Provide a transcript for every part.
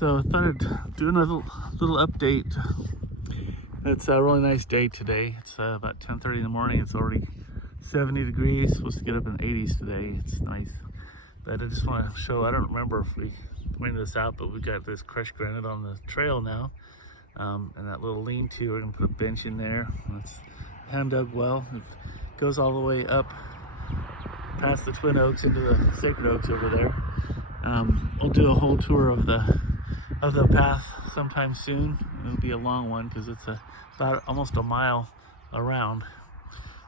So I thought I'd do another little update. It's a really nice day today. It's about 10:30 in the morning. It's already 70 degrees. Supposed to get up in the 80s today. It's nice. But I just want to show, I don't remember if we pointed this out, but we've got this crushed granite on the trail now. And that little lean-to, we're gonna put a bench in there. It's hand dug well. It goes all the way up past the Twin Oaks into the Sacred Oaks over there. We'll do a whole tour of the path sometime soon. It'll be a long one because it's about almost a mile around.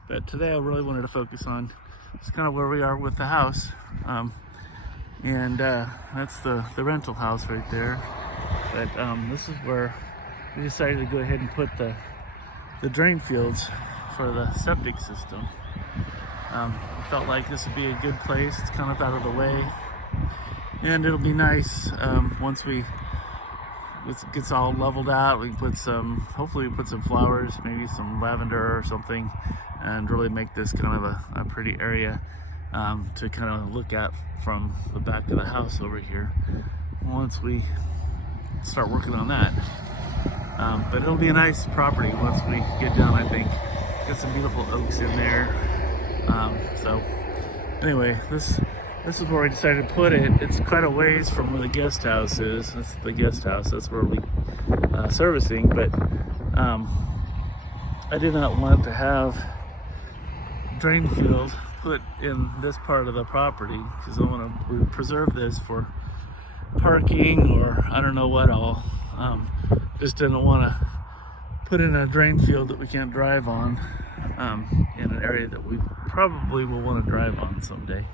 But today I really wanted to focus on just kind of where we are with the house. That's the rental house right there. But this is where we decided to go ahead and put the drain fields for the septic system. I felt like this would be a good place. It's kind of out of the way, and it'll be nice once it gets all leveled out. We can put hopefully we put some flowers, maybe some lavender or something, and really make this kind of a pretty area to kind of look at from the back of the house over here once we start working on that. But it'll be a nice property once we get done, I think. Got some beautiful oaks in there. So anyway, this is where we decided to put it. It's quite a ways from where the guest house is. That's the guest house. That's where we'll be servicing. But I did not want to have drain field put in this part of the property because I want to preserve this for parking or I don't know what all. Just didn't want to put in a drain field that we can't drive on in an area that we probably will want to drive on someday.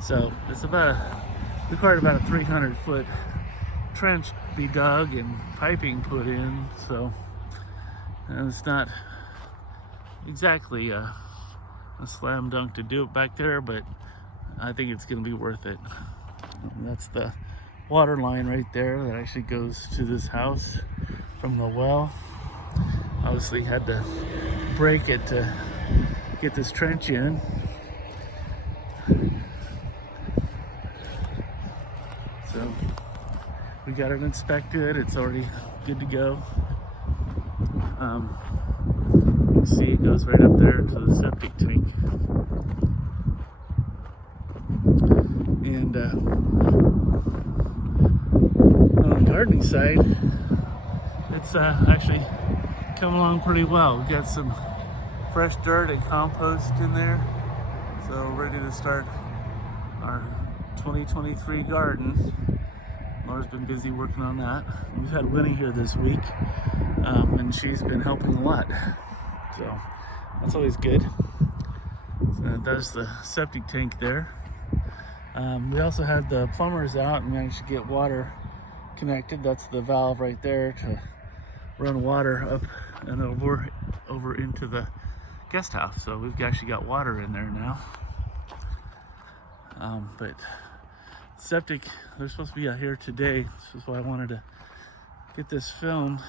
So it's required about a 300-foot trench be dug and piping put in. So and it's not exactly a slam dunk to do it back there, but I think it's going to be worth it. And that's the water line right there that actually goes to this house from the well. Obviously had to break it to get this trench in. So we got it inspected. It's already good to go. You can see it goes right up there to the septic tank. And on the gardening side, it's actually coming along pretty well. We've got some fresh dirt and compost in there, so ready to start our 2023 garden. Laura's been busy working on that. We've had Winnie here this week, and she's been helping a lot, so that's always good. So there's the septic tank there. We also had the plumbers out and managed to get water connected. That's the valve right there to run water up and over into the guest house. So we've actually got water in there now. But septic, they're supposed to be out here today. This is why I wanted to get this filmed.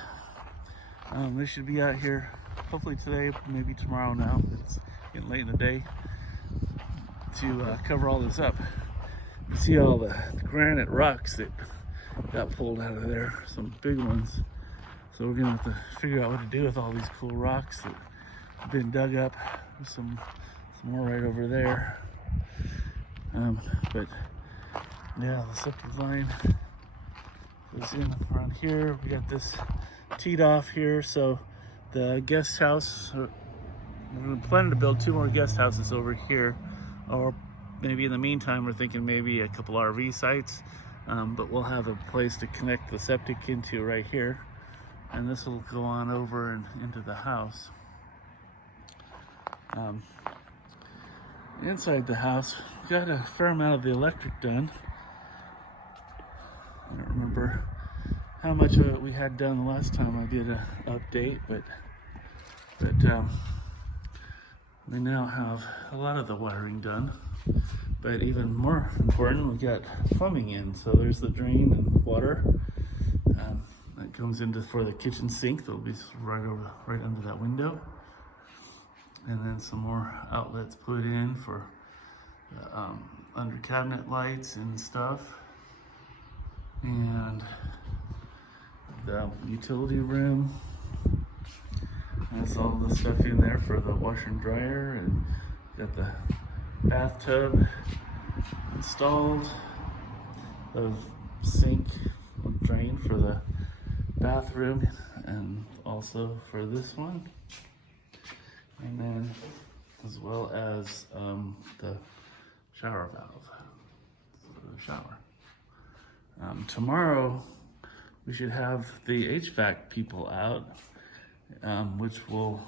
They should be out here hopefully today, maybe tomorrow now. It's getting late in the day to cover all this up. You see all the granite rocks that got pulled out of there, some big ones. So we're gonna have to figure out what to do with all these cool rocks that have been dug up. There's some more right over there. But yeah, the septic line goes in around here. We got this teed off here, so the guest house, we're planning to build 2 more guest houses over here, or maybe in the meantime we're thinking maybe a couple RV sites, but we'll have a place to connect the septic into right here, and this will go on over and into the house. Inside the house, we got a fair amount of the electric done. I don't remember how much of it we had done the last time I did an update, but we now have a lot of the wiring done. But even more important, we got plumbing in. So there's the drain and water that comes into for the kitchen sink. That'll be right under that window. And then some more outlets put in for under cabinet lights and stuff. And The utility room has all the stuff in there for the washer and dryer, and got the bathtub installed, the sink drain for the bathroom, and also for this one, and then as well as the shower valve for the shower. Tomorrow we should have the HVAC people out, which will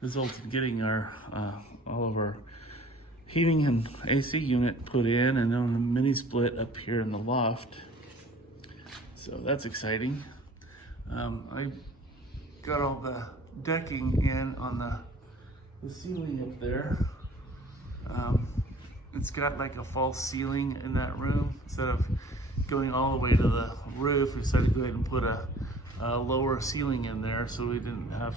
result in getting our all of our heating and AC unit put in, and then the mini split up here in the loft. So that's exciting. I got all the decking in on the ceiling up there. It's got like a false ceiling in that room. Instead of going all the way to the roof, we decided to go ahead and put a lower ceiling in there, so we didn't have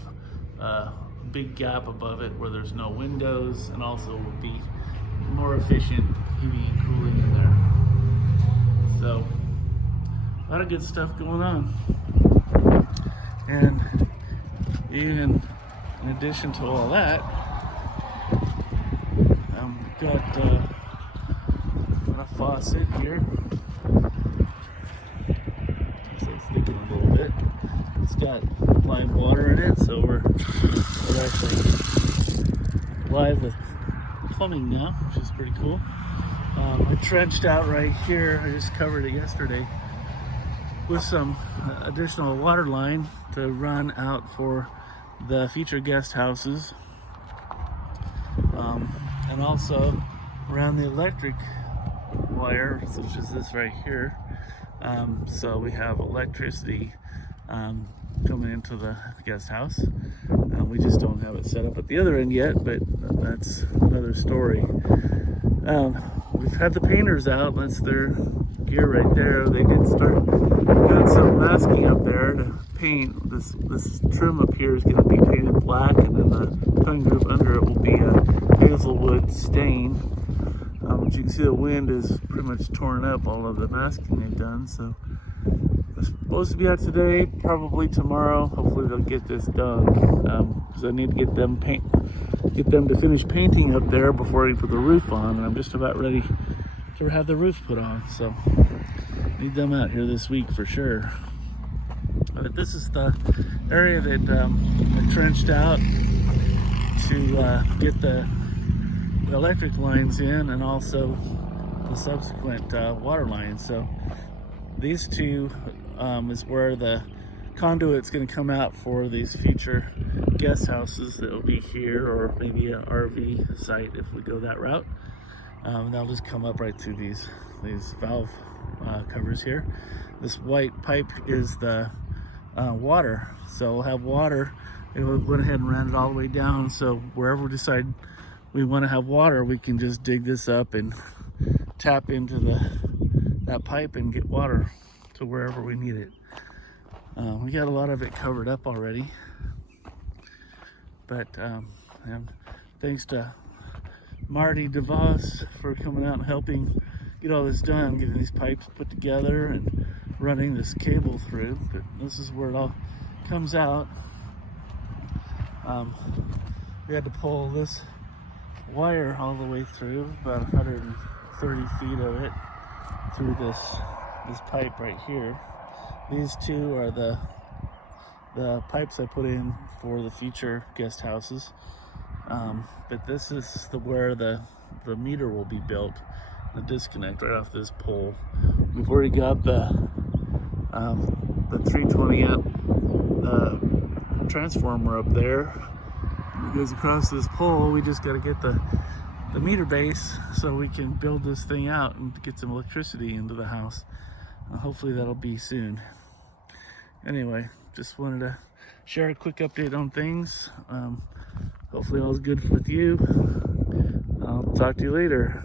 a big gap above it where there's no windows, and also would be more efficient heating and cooling in there. So a lot of good stuff going on. And even in addition to all that, got a faucet here. So it's leaking a little bit. It's got live water in it, so we're actually live with plumbing now, which is pretty cool. I trenched out right here. I just covered it yesterday with some additional water line to run out for the future guest houses, and also around the electric wire, which is this right here. So we have electricity coming into the guest house. We just don't have it set up at the other end yet, but that's another story. We've had the painters out. That's their gear right there. They did start, got some masking up there to paint. This trim up here is going to be painted black, and then the tongue groove under it will be a hazelwood stain. As you can see, the wind is pretty much torn up all of the masking they've done. So it's supposed to be out today, probably tomorrow. Hopefully they'll get this done, because I need to get them to finish painting up there before I put the roof on. And I'm just about ready to have the roof put on, so need them out here this week for sure. But this is the area that I trenched out to get the electric lines in, and also the subsequent water lines. So these two is where the conduit's going to come out for these future guest houses that will be here, or maybe an RV site if we go that route. They'll just come up right through these valve covers here. This white pipe is the water, so we'll have water. We went ahead and ran it all the way down, so wherever we decide we want to have water, we can just dig this up and tap into that pipe and get water to wherever we need it. We got a lot of it covered up already, but and thanks to Marty DeVos for coming out and helping get all this done, getting these pipes put together and running this cable through. But this is where it all comes out. We had to pull this wire all the way through, about 130 feet of it, through this pipe right here. These two are the pipes I put in for the future guest houses. But this is where the meter will be built, the disconnect right off this pole. We've already got the 320 amp transformer up there. It goes across this pole. We just got to get the meter base so we can build this thing out and get some electricity into the house. Hopefully that'll be soon. Anyway, just wanted to share a quick update on things. Hopefully all's good with you. I'll talk to you later.